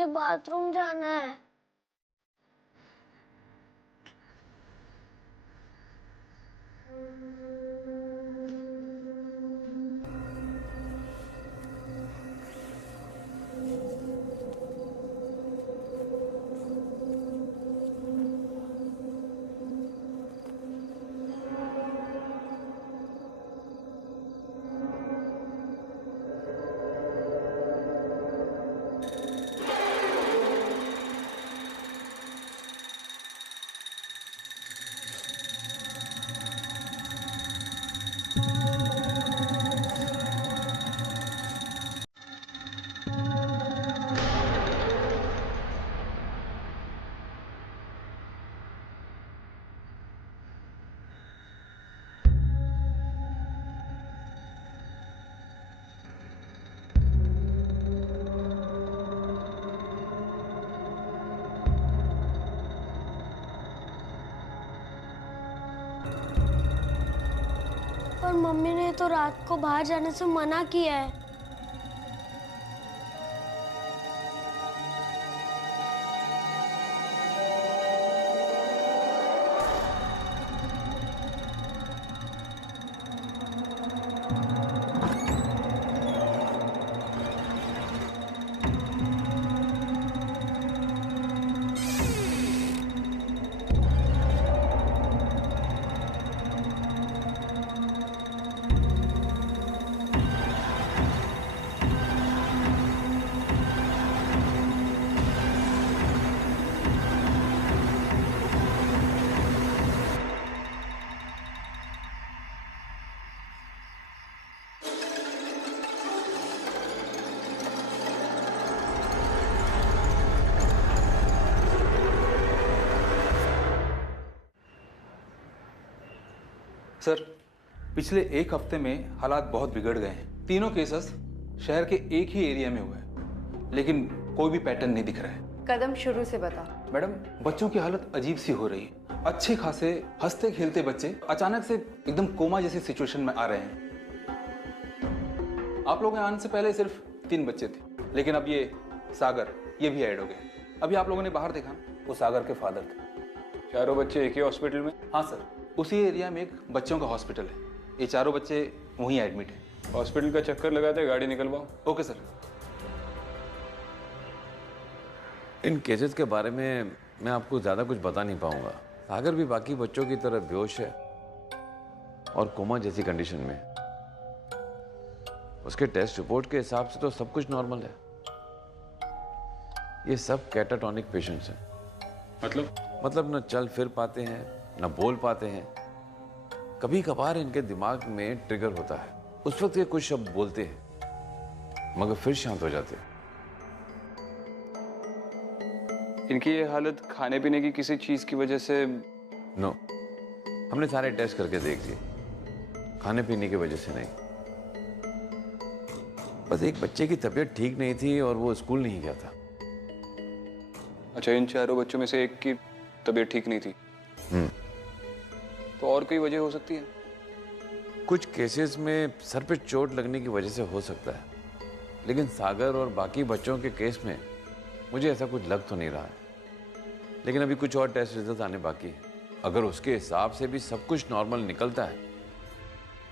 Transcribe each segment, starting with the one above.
मुझे बाथरूम जाना है। पर मम्मी ने तो रात को बाहर जाने से मना किया है। सर, पिछले एक हफ्ते में हालात बहुत बिगड़ गए हैं। तीनों केसेस शहर के एक ही एरिया में हुए हैं, लेकिन कोई भी पैटर्न नहीं दिख रहा है। कदम शुरू से बता। मैडम, बच्चों की हालत अजीब सी हो रही है। अच्छे खासे हंसते खेलते बच्चे अचानक से एकदम कोमा जैसी सिचुएशन में आ रहे हैं। आप लोगों के आने से पहले सिर्फ 3 बच्चे थे, लेकिन अब ये सागर ये भी ऐड हो गए। अभी आप लोगों ने बाहर देखा, वो सागर के फादर थे। चारों बच्चे एक ही हॉस्पिटल में? हाँ सर, उसी एरिया में एक बच्चों का हॉस्पिटल है। ये चारों बच्चे वहीं एडमिट हैं। हॉस्पिटल का चक्कर लगाते गाड़ी निकलवाओ। Okay sir. इन केसेस के बारे में मैं आपको ज़्यादा कुछ बता नहीं पाऊंगा। सागर भी बाकी बच्चों की तरह बेहोश है और कोमा जैसी कंडीशन में। उसके टेस्ट रिपोर्ट के हिसाब से तो सब कुछ नॉर्मल है। ये सब कैटाटॉनिक पेशेंट्स हैं। मतलब न चल फिर पाते हैं, न बोल पाते हैं। कभी कभार इनके दिमाग में ट्रिगर होता है, उस वक्त ये कुछ शब्द बोलते हैं मगर फिर शांत हो जाते हैं। इनकी ये हालत खाने पीने की किसी चीज की वजह से? नो, हमने सारे टेस्ट करके देख लिए, खाने पीने की वजह से नहीं। बस एक बच्चे की तबीयत ठीक नहीं थी और वो स्कूल नहीं गया था। अच्छा, इन चारों बच्चों में से एक की तबीयत ठीक नहीं थी? तो और कोई वजह हो सकती है? कुछ केसेस में सर पे चोट लगने की वजह से हो सकता है, लेकिन सागर और बाकी बच्चों के केस में मुझे ऐसा कुछ लग तो नहीं रहा है। लेकिन अभी कुछ और टेस्ट रिजल्ट आने बाकी है। अगर उसके हिसाब से भी सब कुछ नॉर्मल निकलता है,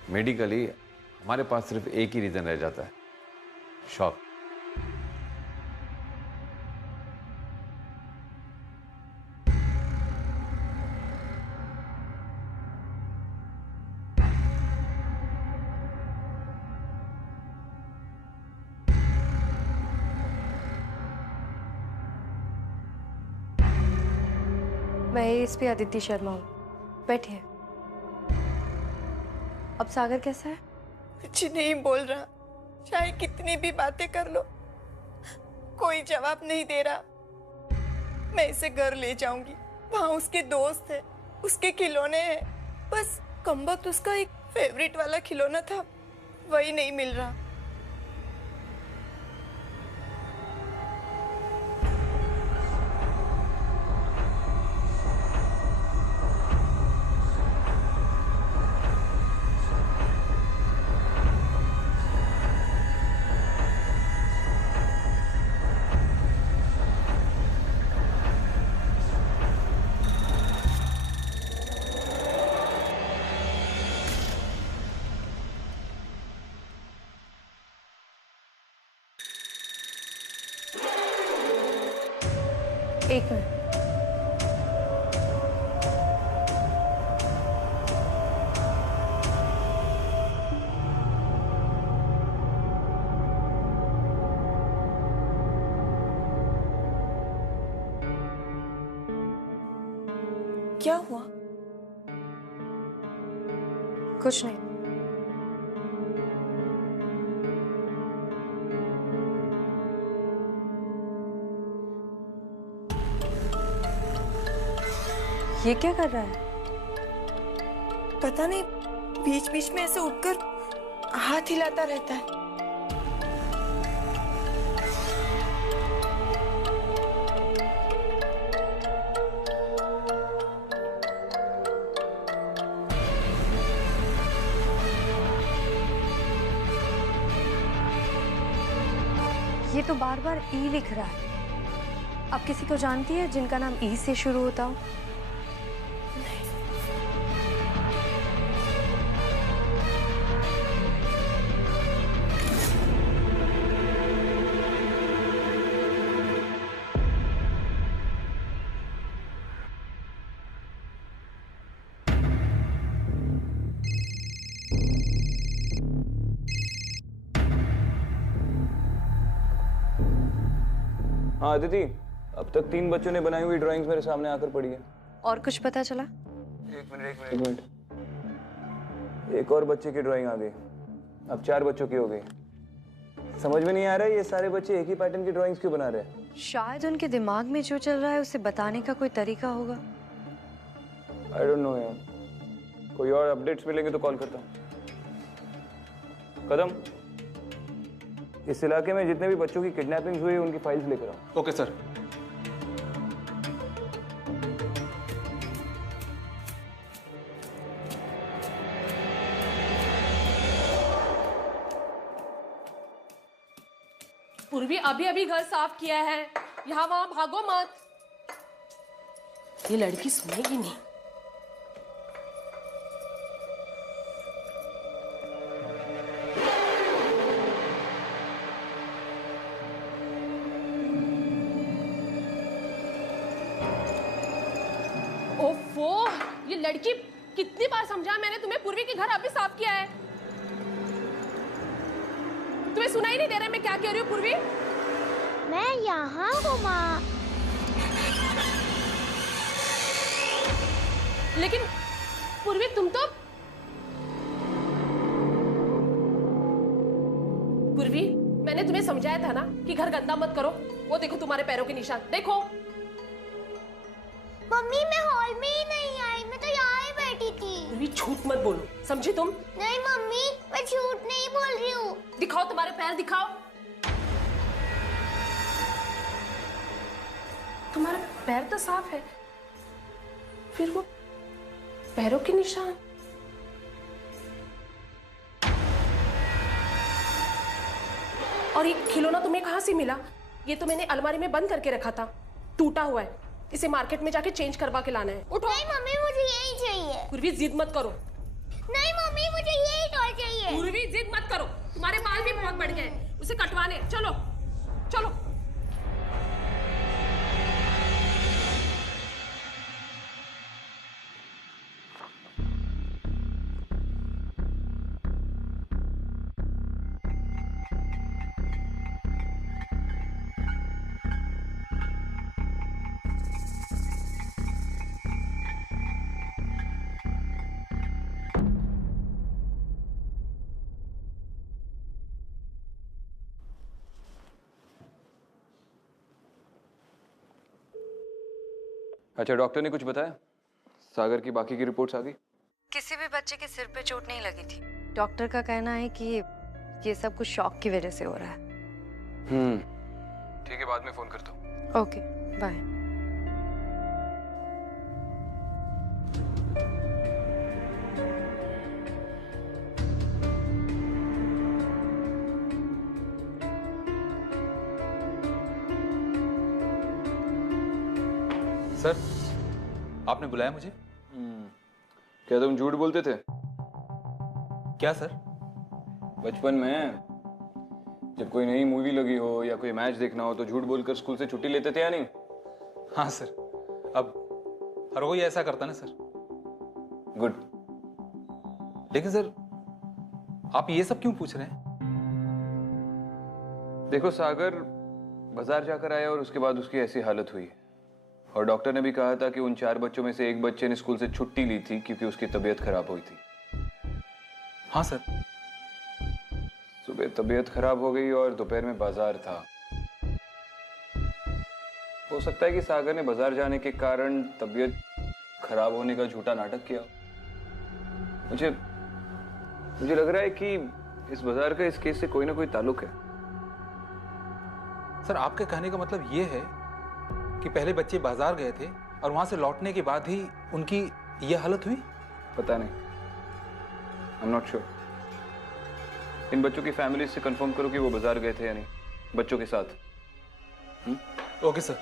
मेडिकली हमारे पास सिर्फ एक ही रीजन रह जाता है, शॉक। मैं एएसपी आदित्य शर्मा हूँ, बैठिए। अब सागर कैसा है? कुछ नहीं बोल रहा, चाहे कितनी भी बातें कर लो कोई जवाब नहीं दे रहा। मैं इसे घर ले जाऊंगी, वहां उसके दोस्त है, उसके खिलौने हैं। बस कमबख्त उसका एक फेवरेट वाला खिलौना था, वही नहीं मिल रहा। एक मिनट। क्या हुआ? कुछ नहीं। ये क्या कर रहा है? पता नहीं, बीच बीच में ऐसे उठकर हाथ हिलाता रहता है। ये तो बार बार ई लिख रहा है। आप किसी को जानती है जिनका नाम ई से शुरू होता हो? हाँ अदिति, अब तक 3 बच्चों ने बनाई हुई ड्राइंग्स मेरे सामने आकर पड़ी है। और कुछ पता चला? एक मिनट। एक और बच्चे की ड्राइंग आ गई। अब 4 बच्चों की हो गई। समझ में नहीं आ रहा है ये सारे बच्चे एक ही पैटर्न की ड्राइंग्स क्यों बना रहे हैं। शायद उनके दिमाग में जो चल रहा है उसे बताने का कोई तरीका होगा। आई डोंट नो यार, कोई और अपडेट्स मिलेंगे तो कॉल करता हूँ। कदम, इस इलाके में जितने भी बच्चों की किडनैपिंग हुई है उनकी फाइल्स लेकर आओ। Okay sir. पूर्वी अभी अभी घर साफ किया है, यहाँ वहां भागो मत। ये लड़की सुनेगी नहीं। ओफो, ये लड़की, कितनी बार समझाया मैंने तुम्हें, पूर्वी के घर अभी साफ किया है। तुम्हें सुनाई नहीं दे रहा मैं क्या कह रही हूँ पूर्वी? मैं यहाँ हूँ माँ। लेकिन पूर्वी तुम तो, पूर्वी मैंने तुम्हें समझाया था ना कि घर गंदा मत करो। वो देखो तुम्हारे पैरों के निशान, देखो। मम्मी मैं हॉल में ही नहीं आई, मैं तो यहाँ ही बैठी थी। पूर्वी झूठ मत बोलो, समझी तुम? नहीं मम्मी, मैं झूठ नहीं बोल रही हूँ। दिखाओ तुम्हारे पैर, दिखाओ। तुम्हारा पैर तो साफ है, फिर वो पैरों के निशान। और ये खिलौना तुम्हें कहां से मिला? ये तो मैंने अलमारी में बंद करके रखा था, टूटा हुआ है। इसे मार्केट में जाके चेंज करवा के लाना है। उठो। नहीं मम्मी, मुझे यही चाहिए। पूर्वी जिद मत करो। नहीं मम्मी, मुझे यही टॉय चाहिए। पूर्वी जिद मत करो, तुम्हारे बाल भी बहुत बढ़ गए, उसे कटवाने। चलो चलो। अच्छा, डॉक्टर ने कुछ बताया? सागर की बाकी की रिपोर्ट्स आ गई? किसी भी बच्चे के सिर पे चोट नहीं लगी थी। डॉक्टर का कहना है कि ये सब कुछ शॉक की वजह से हो रहा है। ठीक है, बाद में फोन करता हूँ। Okay, bye. सर, आपने बुलाया मुझे? क्या तुम झूठ बोलते थे? क्या सर? बचपन में जब कोई नई मूवी लगी हो या कोई मैच देखना हो तो झूठ बोलकर स्कूल से छुट्टी लेते थे या नहीं? हाँ सर, अब हर कोई ऐसा करता ना सर। गुड। लेकिन सर, आप ये सब क्यों पूछ रहे हैं? देखो सागर बाजार जाकर आया और उसके बाद उसकी ऐसी हालत हुई, और डॉक्टर ने भी कहा था कि उन 4 बच्चों में से एक बच्चे ने स्कूल से छुट्टी ली थी क्योंकि उसकी तबीयत खराब हुई थी। हाँ सर। सुबह तबीयत खराब हो गई और दोपहर में बाजार था। हो सकता है कि सागर ने बाजार जाने के कारण तबीयत खराब होने का झूठा नाटक किया। मुझे लग रहा है कि इस बाजार का इस केस से कोई ना कोई ताल्लुक है। सर, आपके कहने का मतलब ये है कि पहले बच्चे बाजार गए थे और वहां से लौटने के बाद ही उनकी यह हालत हुई? पता नहीं, आई एम नॉट श्योर। इन बच्चों की फैमिली से कंफर्म करो कि वो बाजार गए थे या नहीं, बच्चों के साथ। Okay sir.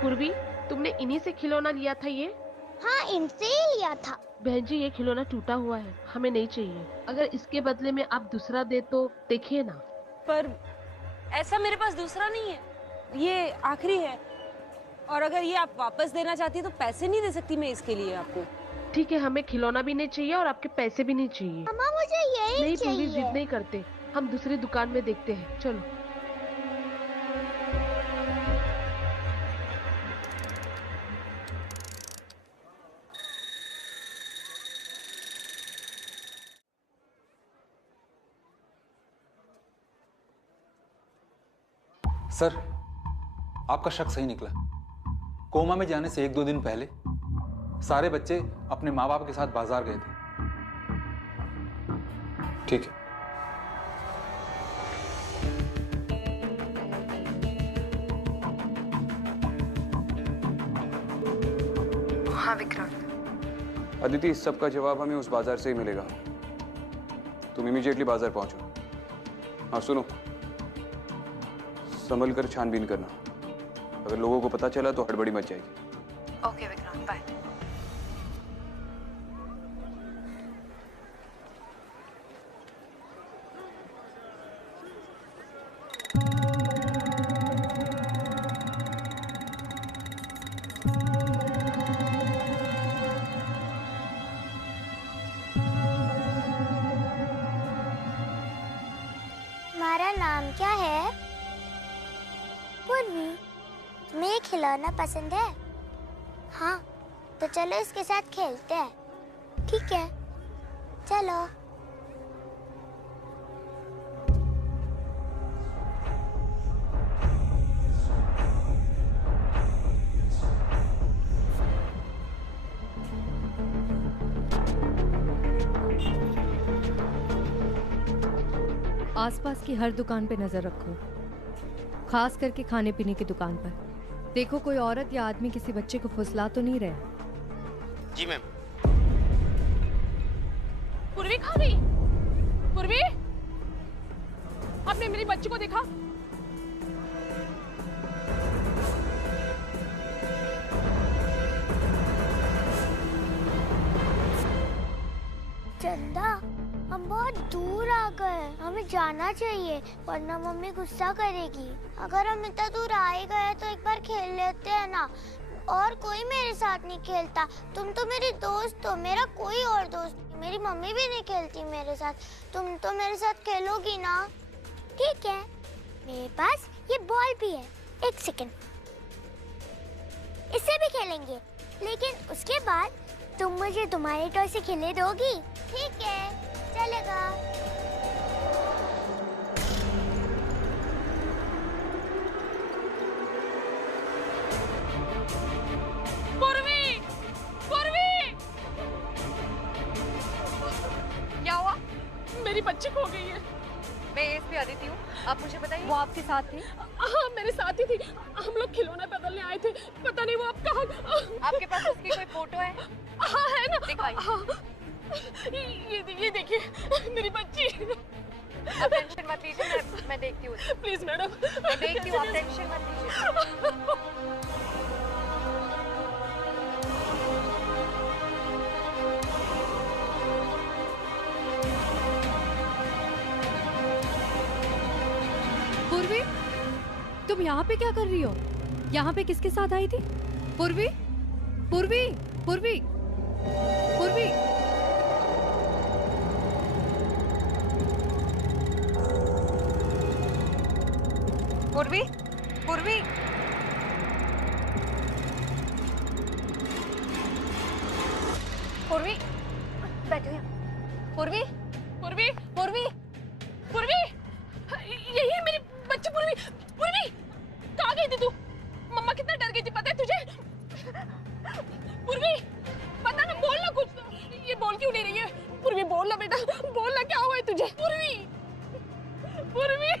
पूर्वी, तुमने इन्हीं से खिलौना लिया था ये? हाँ, इनसे ही लिया था। बहन जी, ये खिलौना टूटा हुआ है, हमें नहीं चाहिए। अगर इसके बदले में आप दूसरा दे तो देखिए ना। पर ऐसा मेरे पास दूसरा नहीं है, ये आखिरी है। और अगर ये आप वापस देना चाहती तो पैसे नहीं दे सकती मैं इसके लिए आपको। ठीक है, हमें खिलौना भी नहीं चाहिए और आपके पैसे भी नहीं चाहिए। मम्मा, मुझे यही नहीं, चाहिए। पूरी जिद नहीं करते, हम दूसरी दुकान में देखते हैं, चलो। सर, आपका शक सही निकला। कोमा में जाने से 1-2 दिन पहले सारे बच्चे अपने माँ बाप के साथ बाजार गए थे। ठीक है। हाँ विक्रांत। अदिति, इस सब का जवाब हमें उस बाजार से ही मिलेगा। तुम इमीडिएटली बाजार पहुंचो। हाँ सुनो, संभल कर छानबीन करना। अगर लोगों को पता चला तो हड़बड़ी मच जाएगी। Okay Vikrant, bye. तुम्हारा नाम क्या है? पूर्वी, तुम्हें ये खिलौना पसंद है? हाँ, तो चलो इसके साथ खेलते हैं। ठीक है, चलो। आसपास की हर दुकान पे नजर रखो, खास करके खाने पीने की दुकान पर। देखो कोई औरत या आदमी किसी बच्चे को फुसला तो नहीं रहे। जी मैम। पूर्वी खा गई। पूर्वी, आपने मेरी बच्ची को देखा? चंदा, हम बहुत दूर आ गए, हमें जाना चाहिए वरना मम्मी गुस्सा करेगी। अगर हम इतना दूर आ ही गए तो एक बार खेल लेते हैं ना। और कोई मेरे साथ नहीं खेलता। तुम तो मेरी दोस्त हो, मेरा कोई और दोस्त नहीं। मेरी मम्मी भी नहीं खेलती मेरे साथ। तुम तो मेरे साथ खेलोगी ना? ठीक है, मेरे पास ये बॉल भी है। एक सेकंड, इससे भी खेलेंगे, लेकिन उसके बाद तुम मुझे तुम्हारे टॉय से खेलने दोगी? ठीक है, चलेगा। पूर्वी, पूर्वी, क्या हुआ? मेरी बच्ची खो गई है। मैं एएसपी अदिति हूँ, आप मुझे बताइए, वो आपके साथ थी? हाँ, मेरे साथ ही थी। हम लोग खिलौना बदलने आए थे, पता नहीं वो आप कहाँ। आपके पास उसकी कोई फोटो है? हाँ है ना, दिखाइए। हाँ। ये देखिए मेरी बच्ची। आप टेंशन मत लीजिए, मैं देखती हूँ। प्लीज मैडम, मैं देखती हूँ, आप टेंशन मत लीजिए। पूर्वी, तुम यहाँ पे क्या कर रही हो? यहाँ पे किसके साथ आई थी? पूर्वी, पूर्वी, पूर्वी, पूर्वी। पूर्वी, पूर्वी। पूर्वी, बैठो यहाँ। पूर्वी, पूर्वी, पूर्वी, पूर्वी, यही है मेरी बच्ची पूर्वी। पूर्वी, कहाँ गई थी तू? मम्मा कितना डर गई थी पता है तुझे? पूर्वी, पता ना, बोल ना कुछ। ये बोल क्यों नहीं रही है? पूर्वी बोल ना बेटा, बोल ना, क्या हुआ है तुझे? पूर्वी, पूर्वी,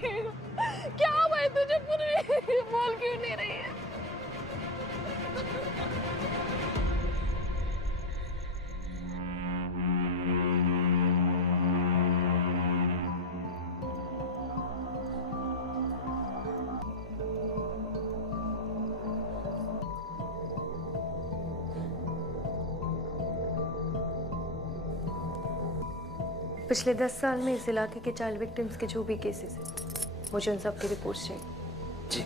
क्या हुआ है तुझे? पूर्वी, बोल क्यों नहीं रही है? पिछले 10 साल में इस इलाके के चाइल्ड विक्टिम्स के जो भी केसेस हैं, मुझे उन सब की रिपोर्ट्स चाहिए। जी।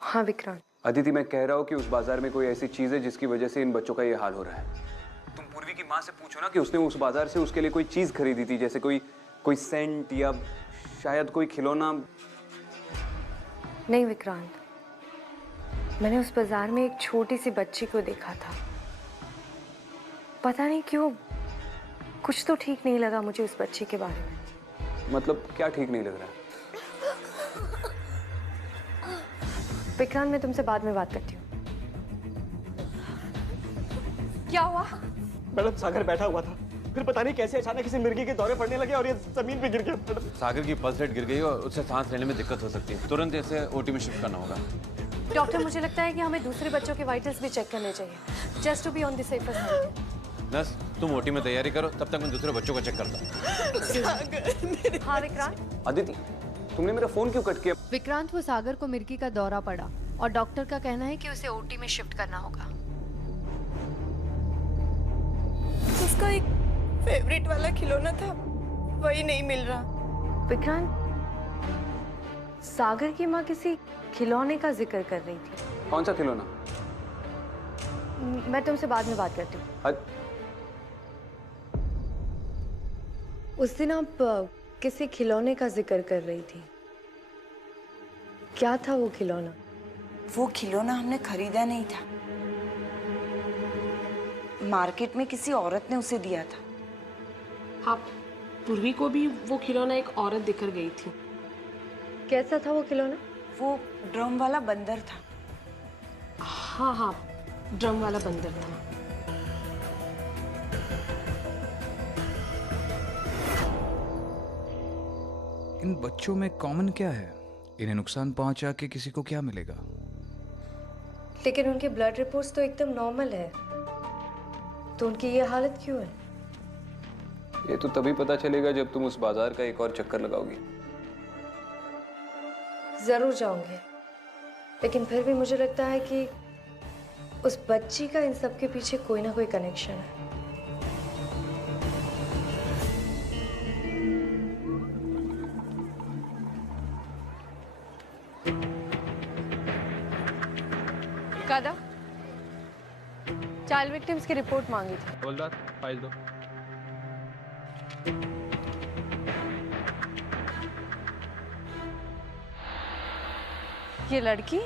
हाँ विक्रांत। अदिति, मैं कह रहा हूँ कि उस बाजार में कोई ऐसी चीज है जिसकी वजह से इन बच्चों का ये हाल हो रहा है। तुम पूर्वी की माँ से पूछो ना कि उसने उस बाजार से उसके लिए कोई चीज खरीदी थी, जैसे कोई सेंट या शायद कोई खिलौना। नहीं विक्रांत, मैंने उस बाजार में एक छोटी सी बच्ची को देखा था। पता नहीं क्यों कुछ तो ठीक नहीं लगा मुझे उस बच्ची के बारे में। मतलब क्या ठीक नहीं लग रहा? विक्रांत, मैं तुमसे बाद में बात करती हूँ। क्या हुआ? मैडम, सागर बैठा हुआ था, फिर पता नहीं कैसे अचानक किसी मिर्गी के दौरे पड़ने लगे और ये जमीन पे गिर गया। मैडम, सागर की पल्स रेट गिर गई और उससे सांस लेने में दिक्कत हो सकती है। तुरंत इसे ओटी में शिफ्ट करना होगा। डॉक्टर, मुझे लगता है कि हमें दूसरे बच्चों के वाइटल्स भी चेक करने चाहिए, just to be on the safer side. Nurse, तुम ओटी में तैयारी करो, तब तक मैं दूसरे बच्चों को चेक करता हूँ। हाँ विक्रांत। अदिति, तुमने मेरा फोन क्यों कट किया? विक्रांत, वो सागर को मिर्गी का दौरा पड़ा और डॉक्टर का कहना है कि उसे ओटी में शिफ्ट करना होगा। उसका एक फेवरेट वाला खिलौना था, वही नहीं मिल रहा। विक्रांत, सागर की माँ किसी खिलौने का जिक्र कर रही थी। कौन सा खिलौना? मैं तुमसे बाद में बात करती हूँ। उस दिन आप किसी खिलौने का जिक्र कर रही थी, क्या था वो खिलौना? वो खिलौना हमने खरीदा नहीं था, मार्केट में किसी औरत ने उसे दिया था। हाँ, पूर्वी को भी वो खिलौना एक औरत देकर गई थी। कैसा था वो खिलौना? वो ड्रम वाला बंदर था। हाँ हाँ, ड्रम वाला बंदर था। इन बच्चों में कॉमन क्या है? इन्हें नुकसान पहुंचा के किसी को क्या मिलेगा? लेकिन उनके ब्लड रिपोर्ट्स तो एकदम नॉर्मल है, तो उनकी ये हालत क्यों है? ये तो तभी पता चलेगा जब तुम उस बाजार का एक और चक्कर लगाओगी। जरूर जाऊंगी, लेकिन फिर भी मुझे लगता है कि उस बच्ची का इन सब के पीछे कोई ना कोई कनेक्शन है। कादा, चाइल्ड विक्टिम्स की रिपोर्ट मांगी थी। हवलदार, फाइल दो। ये लड़की?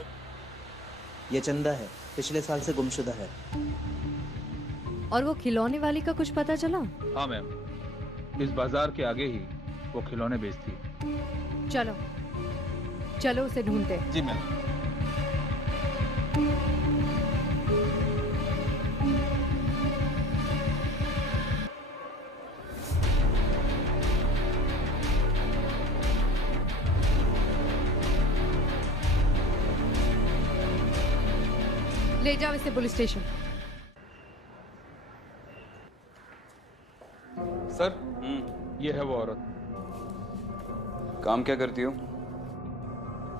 ये चंदा है, पिछले साल से गुमशुदा है। और वो खिलौने वाली का कुछ पता चला? हाँ मैम, इस बाजार के आगे ही वो खिलौने बेचती है। चलो चलो उसे ढूंढते हैं। जी मैम। ले जाओ इसे पुलिस स्टेशन। सर, ये है वो औरत। काम क्या करती हो?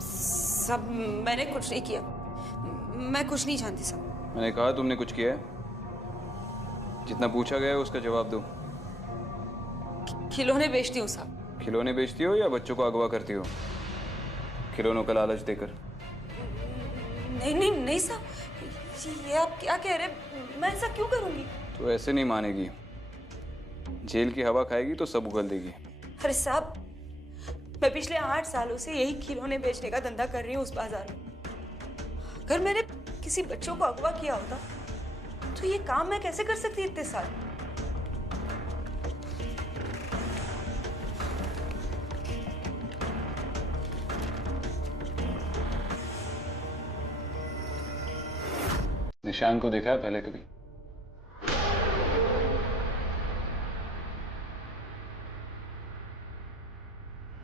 सब मैंने कुछ नहीं किया, मैं कुछ नहीं जानती सब। मैंने कहा तुमने कुछ किया है? जितना पूछा गया है उसका जवाब दो। खिलौने बेचती हूँ साहब। खिलौने बेचती हो या बच्चों को अगवा करती हो खिलौनों का लालच देकर? नहीं नहीं नहीं साहब, ये आप क्या कह रहे हैं? मैं ऐसा क्यों करूंगी? तो ऐसे नहीं मानेगी, जेल की हवा खाएगी तो सब उगल देगी। अरे साहब, मैं पिछले 8 सालों से यही खिलौने बेचने का धंधा कर रही हूँ उस बाजार में। अगर मैंने किसी बच्चों को अगवा किया होता तो ये काम मैं कैसे कर सकती इतने साल? निशान को देखा है पहले कभी?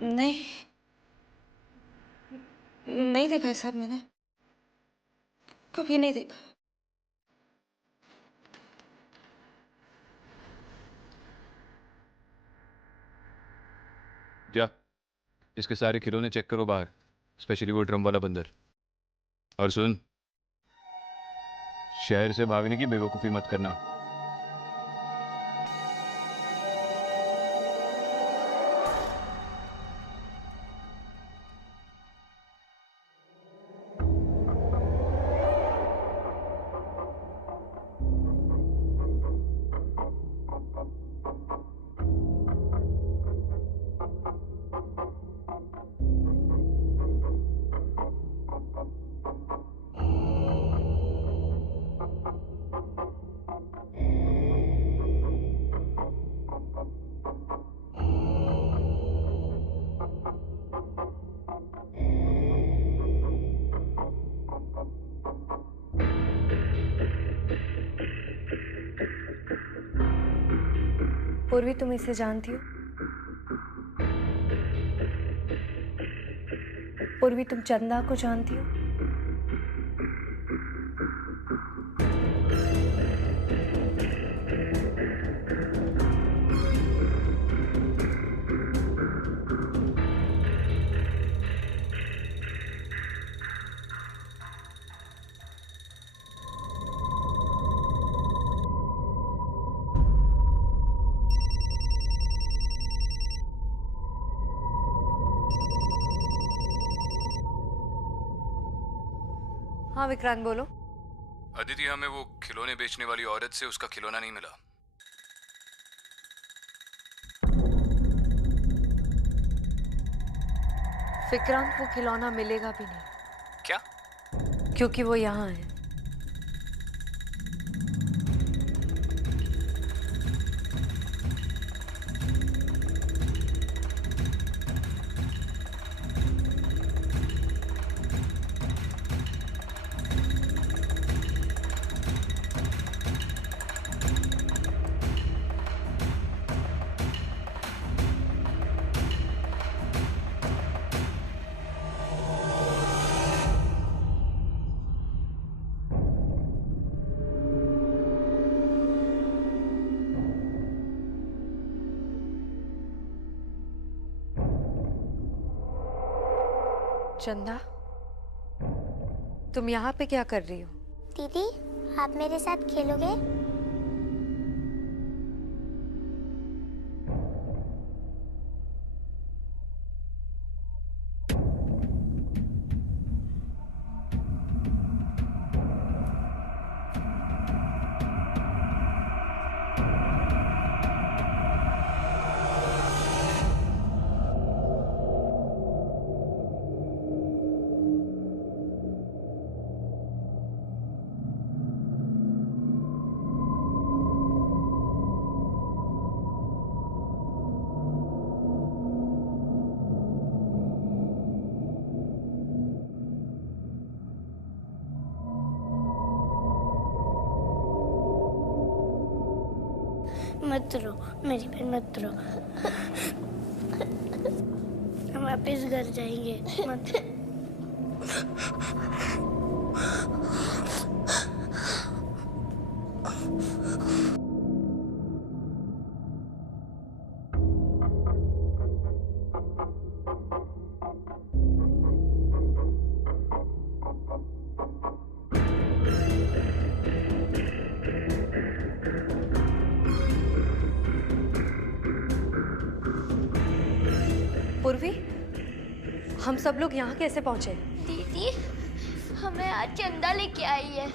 नहीं, नहीं देखा है साहब, मैंने कभी नहीं देखा। जा, इसके सारे खिलौने चेक करो बाहर, स्पेशली वो ड्रम वाला बंदर। और सुन, शहर से भागने की बेवकूफ़ी मत करना। पूर्वी, तुम इसे जानती हो? पूर्वी, तुम चंदा को जानती हो? हाँ विक्रांत, बोलो। अदिति, हमें वो खिलौने बेचने वाली औरत से उसका खिलौना नहीं मिला। विक्रांत, वो खिलौना मिलेगा भी नहीं। क्या? क्योंकि वो यहाँ है। चंदा, तुम यहाँ पे क्या कर रही हो? दीदी, आप मेरे साथ खेलोगे? मत रो मेरी बहन, मत रो। हम वापस घर जाएंगे, मत। पूर्वी, हम सब लोग यहाँ कैसे पहुँचे? दीदी हमें आज चंदा लेके आई है।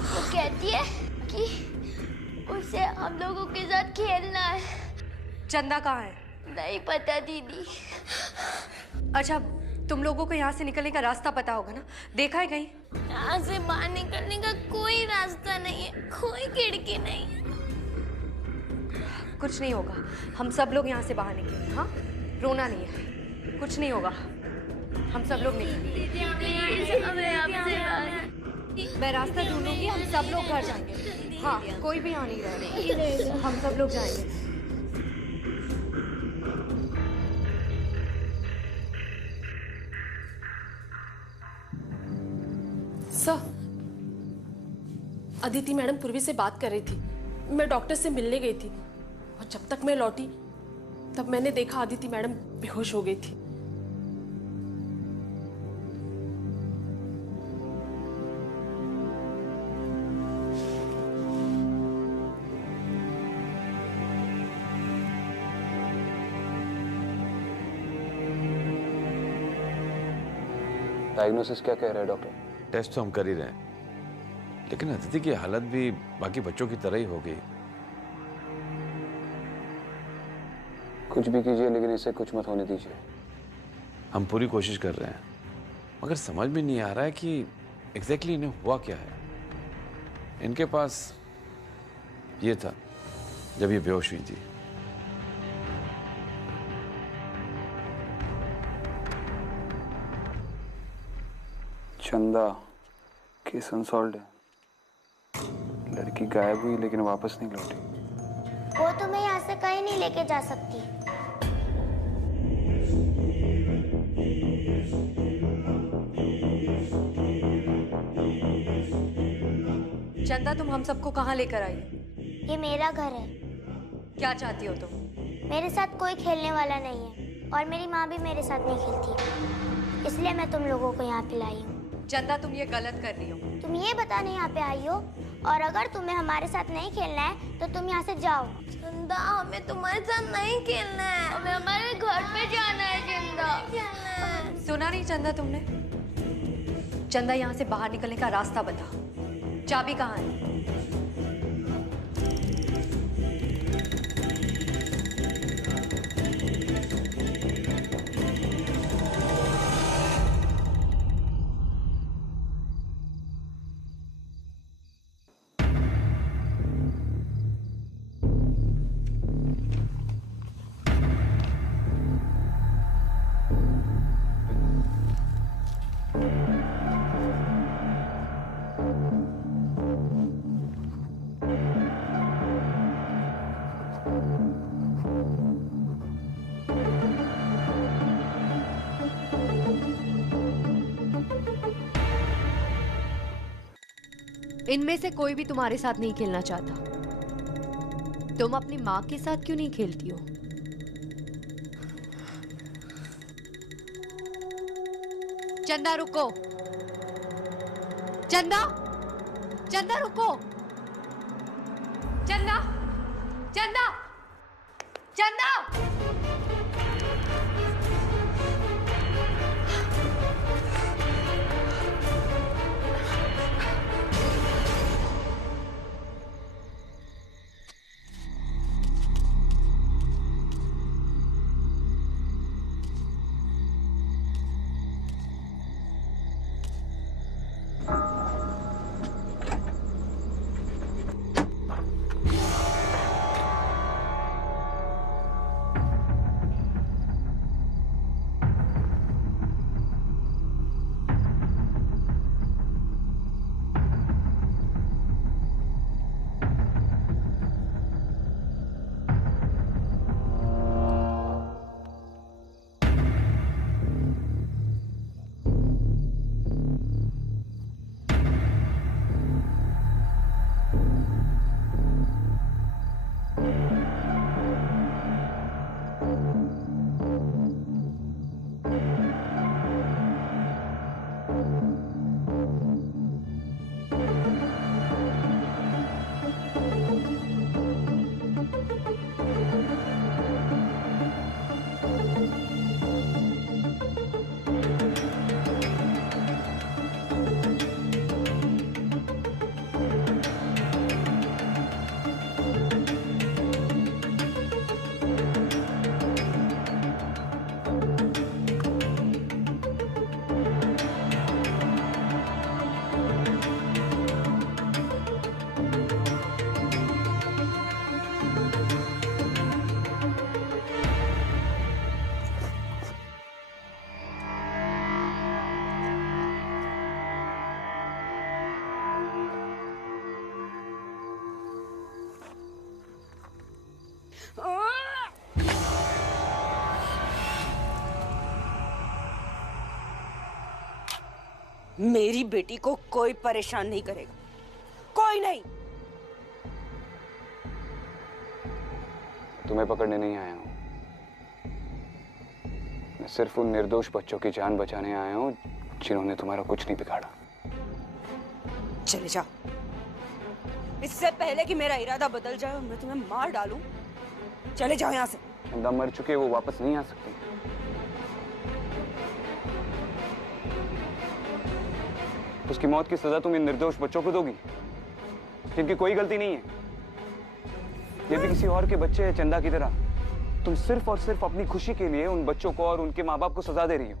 वो कहती है कि उसे हम लोगों के साथ खेलना है। चंदा कहाँ है? नहीं पता दीदी। अच्छा, तुम लोगों को यहाँ से निकलने का रास्ता पता होगा ना? देखा है कहीं? यहाँ से बाहर निकलने का कोई रास्ता नहीं है, कोई खिड़की नहीं है। कुछ नहीं होगा, हम सब लोग यहाँ से बाहर निकलेंगे। हाँ, रोना नहीं है, कुछ नहीं होगा, हम सब लोग निकलेंगे। मैं रास्ता ढूंढूंगी, हम सब लोग घर जाएंगे। हाँ, कोई भी यहाँ नहीं रहेगा, हम सब लोग जाएंगे। सर, अदिति मैडम पूर्वी से बात कर रही थी। मैं डॉक्टर से मिलने गई थी और जब तक मैं लौटी तब मैंने देखा अदिति मैडम बेहोश हो गई थी। डायग्नोसिस क्या कह रहा है डॉक्टर? टेस्ट तो हम कर ही रहे हैं, लेकिन अदिति की हालत भी बाकी बच्चों की तरह ही हो गई। कुछ भी कीजिए लेकिन इसे कुछ मत होने दीजिए। हम पूरी कोशिश कर रहे हैं, मगर समझ में नहीं आ रहा है कि एग्जैक्टली इन्हें हुआ क्या है। इनके पास ये था जब ये बेहोश हुई थी। चंदा केस अनसॉल्व्ड है। लड़की गायब हुई लेकिन वापस नहीं लौटी। वो तुम्हें यहाँ से कहीं नहीं लेके जा सकती। चंदा, तुम हम सबको कहाँ लेकर आई? ये मेरा घर है। क्या चाहती हो तुम? मेरे साथ कोई खेलने वाला नहीं है और मेरी माँ भी मेरे साथ नहीं खेलती, इसलिए मैं तुम लोगों को यहाँ पे लाई हूँ। चंदा, तुम ये गलत कर रही हो। तुम ये बताने यहाँ पे आई हो, और अगर तुम्हें हमारे साथ नहीं खेलना है तो तुम यहाँ से जाओ। चंदा, हमें तुम्हारे साथ नहीं खेलना है, हमें हमारे घर पे जाना है। चंदा, सुना नहीं चंदा तुमने? चंदा, यहाँ से बाहर निकलने का रास्ता बता। चाबी कहाँ है? इनमें से कोई भी तुम्हारे साथ नहीं खेलना चाहता। तुम अपनी माँ के साथ क्यों नहीं खेलती हो? चंदा, रुको। चंदा, चंदा रुको। चंदा, चंदा, चंदा। मेरी बेटी को कोई परेशान नहीं करेगा, कोई नहीं। तुम्हें पकड़ने नहीं आया हूं, मैं सिर्फ उन निर्दोष बच्चों की जान बचाने आया हूं जिन्होंने तुम्हारा कुछ नहीं बिगाड़ा। चले जाओ, इससे पहले कि मेरा इरादा बदल जाए और मैं तुम्हें मार डालूं। चले जाओ यहाँ से। चंदा मर चुके, वो वापस नहीं आ सकती। उसकी मौत की सजा तुम इन निर्दोष बच्चों को दोगी जिनकी कोई गलती नहीं है। ये भी किसी और के बच्चे हैं चंदा की तरह। तुम सिर्फ और सिर्फ अपनी खुशी के लिए उन बच्चों को और उनके माँ बाप को सजा दे रही हो।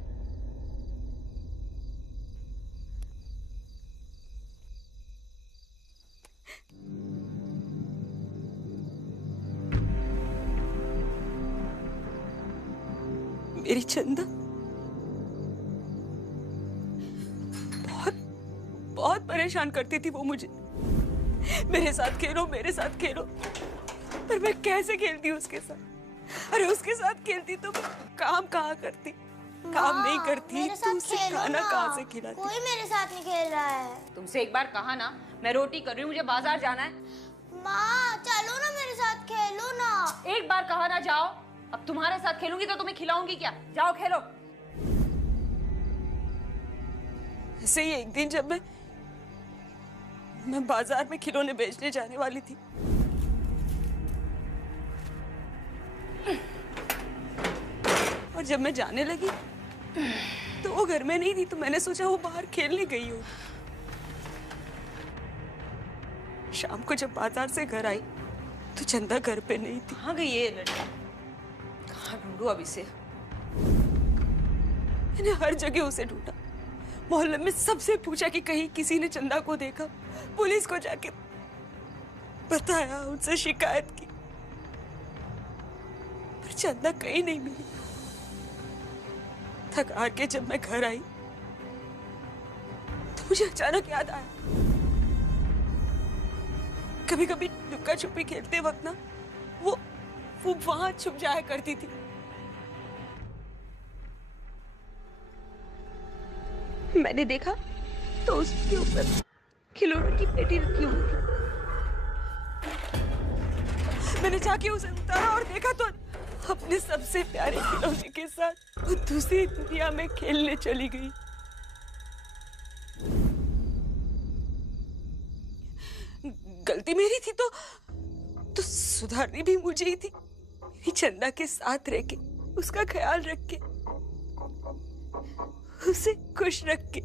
मेरी चंदा बहुत परेशान करती थी वो मुझे। मेरे साथ खेलो, मेरे साथ खेलो, पर मैं कैसे खेलती उसके साथ? अरे उसके साथ खेलती तो काम कहाँ करती, काम नहीं करती तो उसे खाना कहाँ से खिलाती? कोई मेरे साथ नहीं खेल रहा है। तुमसे एक बार कहा ना, मैं रोटी कर रही हूँ, मुझे बाजार जाना है। माँ चलो ना मेरे साथ खेलो ना। एक बार कहा ना जाओ, अब तुम्हारे साथ खेलूंगी तो तुम्हें खिलाऊंगी क्या? जाओ खेलो। ऐसे ही एक दिन जब मैं बाजार में खिलौने बेचने जाने वाली थी, और जब मैं जाने लगी तो वो घर में नहीं थी, तो मैंने सोचा वो बाहर खेलने गई हो। शाम को जब बाजार से घर आई तो चंदा घर पे नहीं थी। कहाँ गई ये लड़की? कहाँ ढूंढूं अब इसे? मैंने हर जगह उसे ढूंढा, मोहल्ले में सबसे पूछा कि कहीं किसी ने चंदा को देखा, पुलिस को जाके बताया, उनसे शिकायत की, पर चंदा कहीं नहीं मिली। थक हार के जब मैं घर आई तो मुझे अचानक याद आया, कभी कभी लुक्का छुपी खेलते वक्त ना वो वहां छुप जाया करती थी। मैंने देखा तो उसके ऊपर खिलौने की पेटी रखी हुई थी। मैंने जाके उसे उतारा और देखा तो अपने सबसे प्यारे खिलौने के साथ वो दूसरी दुनिया में खेलने चली गई। गलती मेरी थी तो सुधारनी भी मुझे ही थी। मेरी चंदा के साथ रह के, उसका ख्याल रख के, उसे खुश रख के।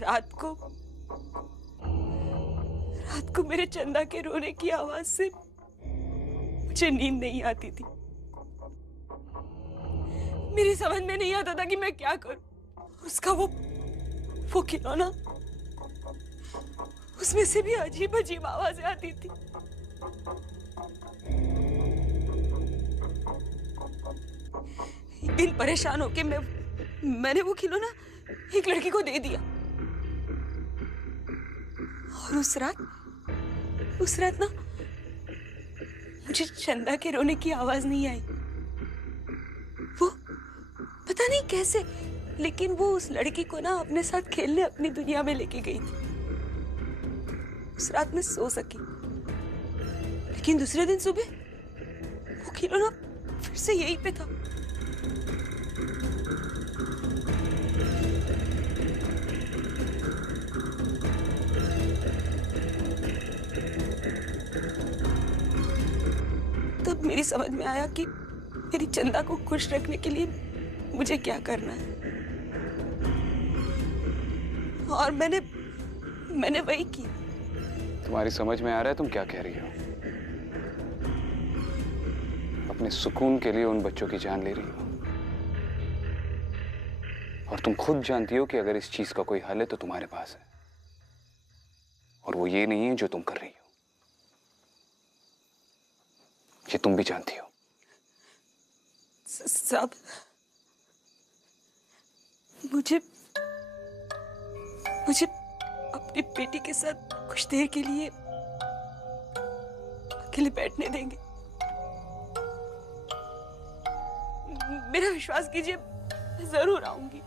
रात को मेरे चंदा के रोने की आवाज से मुझे नींद नहीं आती थी। मेरी समझ में नहीं आता था कि मैं क्या करूं। उसका वो खिलौना, उसमें से भी अजीब अजीब आवाजें आती थी। एक दिन परेशान होके मैंने वो खिलौना एक लड़की को दे दिया, और उस रात ना मुझे चंदा के रोने की आवाज नहीं आई। वो पता नहीं कैसे, लेकिन वो उस लड़की को ना अपने साथ खेलने अपनी दुनिया में लेके गई थी। उस रात में सो सकी, लेकिन दूसरे दिन सुबह वो खिलौना फिर से यहीं पे था। तब मेरी समझ में आया कि मेरी चंदा को खुश रखने के लिए मुझे क्या करना है, और मैंने वही की। तुम्हारी समझ में आ रहा है तुम क्या कह रही हो? अपने सुकून के लिए उन बच्चों की जान ले रही हो, और तुम खुद जानती हो कि अगर इस चीज का कोई हल है तो तुम्हारे पास है, और वो ये नहीं है जो तुम कर रही हो। ये तुम भी जानती हो। सब मुझे अपनी बेटी के साथ कुछ देर के लिए अकेले बैठने देंगे? मेरा विश्वास कीजिए, मैं जरूर आऊंगी,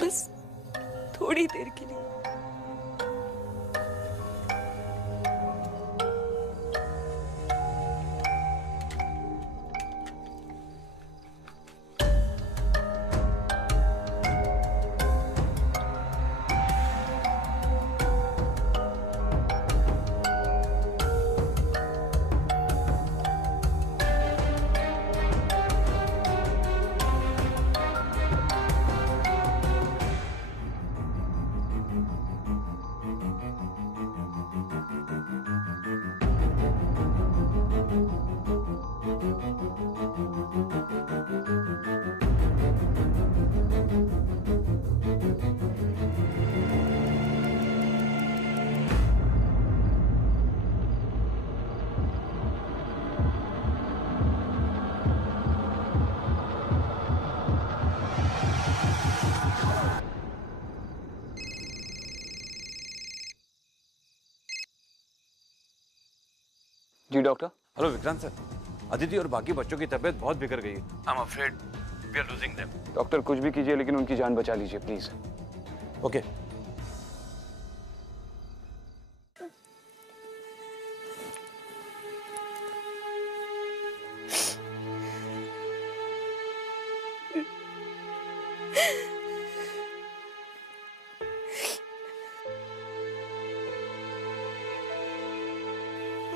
बस थोड़ी देर के लिए। जी doctor. Hello Vikrant sir, Aditi और बाकी बच्चों की तबीयत बहुत बिगड़ गई है। I am afraid we are losing them. Doctor कुछ भी कीजिए लेकिन उनकी जान बचा लीजिए प्लीज। ओके।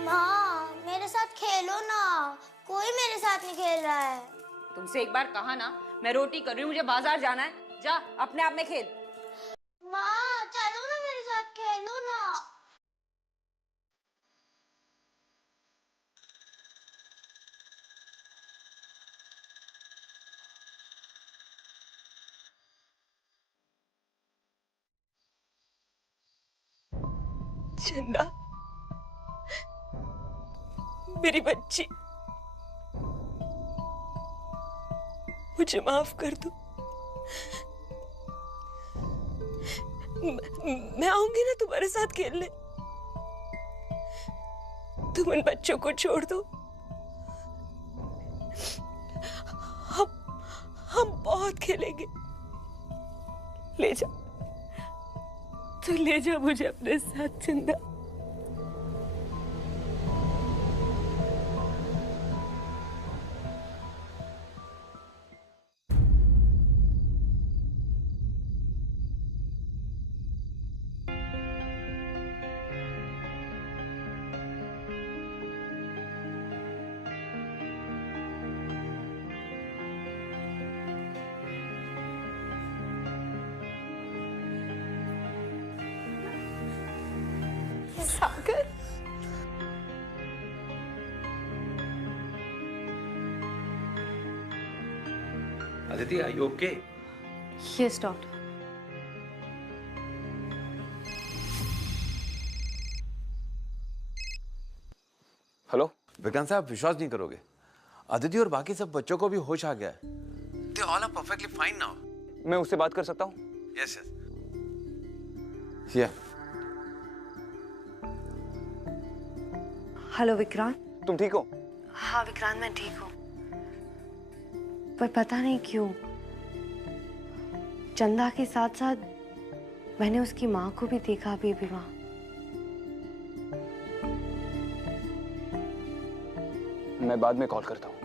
माँ मेरे साथ खेलो ना, कोई मेरे साथ नहीं खेल रहा है। तुमसे एक बार कहा ना, मैं रोटी कर रही हूँ, मुझे बाजार जाना है, जा अपने आप में खेल। माँ चलो ना मेरे साथ खेलो ना। चंदा, मेरी बच्ची, मुझे माफ कर दो। मैं आऊंगी ना तुम्हारे साथ खेलने, तुम उन बच्चों को छोड़ दो। हम बहुत खेलेंगे। ले जा, तू ले जा मुझे अपने साथ चंदा। Sagar, Aditi are you okay? Yes doctor. Hello Vikrant साहब, विश्वास नहीं करोगे, अदिति और बाकी सब बच्चों को भी होश आ गया है। They all are perfectly fine now. मैं उससे बात कर सकता हूँ? Yes yes. या हेलो विक्रांत। तुम ठीक हो? हाँ विक्रांत, मैं ठीक हूँ, पर पता नहीं क्यों चंदा के साथ साथ मैंने उसकी माँ को भी देखा अभी भी वहाँ। मैं बाद में कॉल करता हूँ।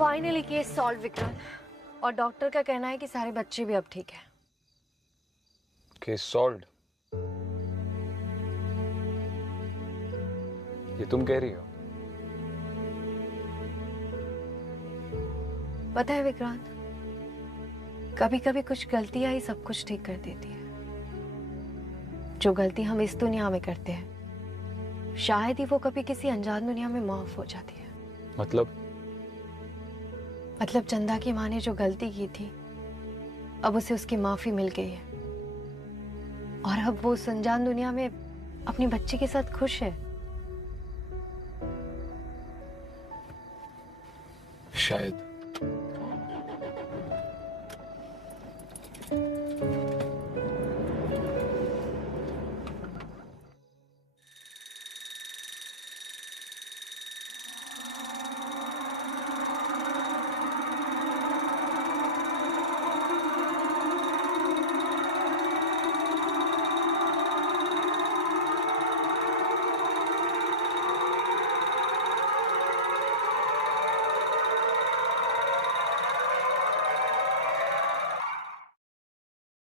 फाइनली केस सॉल्व विक्रांत, और डॉक्टर का कहना है कि सारे बच्चे भी अब ठीक है। Case solved? ये तुम कह रही हो? पता है विक्रांत, कभी कभी कुछ गलतियां ही सब कुछ ठीक कर देती है। जो गलती हम इस दुनिया में करते हैं शायद ही वो कभी किसी अनजान दुनिया में माफ हो जाती है। मतलब चंदा की माँ ने जो गलती की थी अब उसे उसकी माफी मिल गई है और अब वो उस अनजान दुनिया में अपनी बच्ची के साथ खुश है। शायद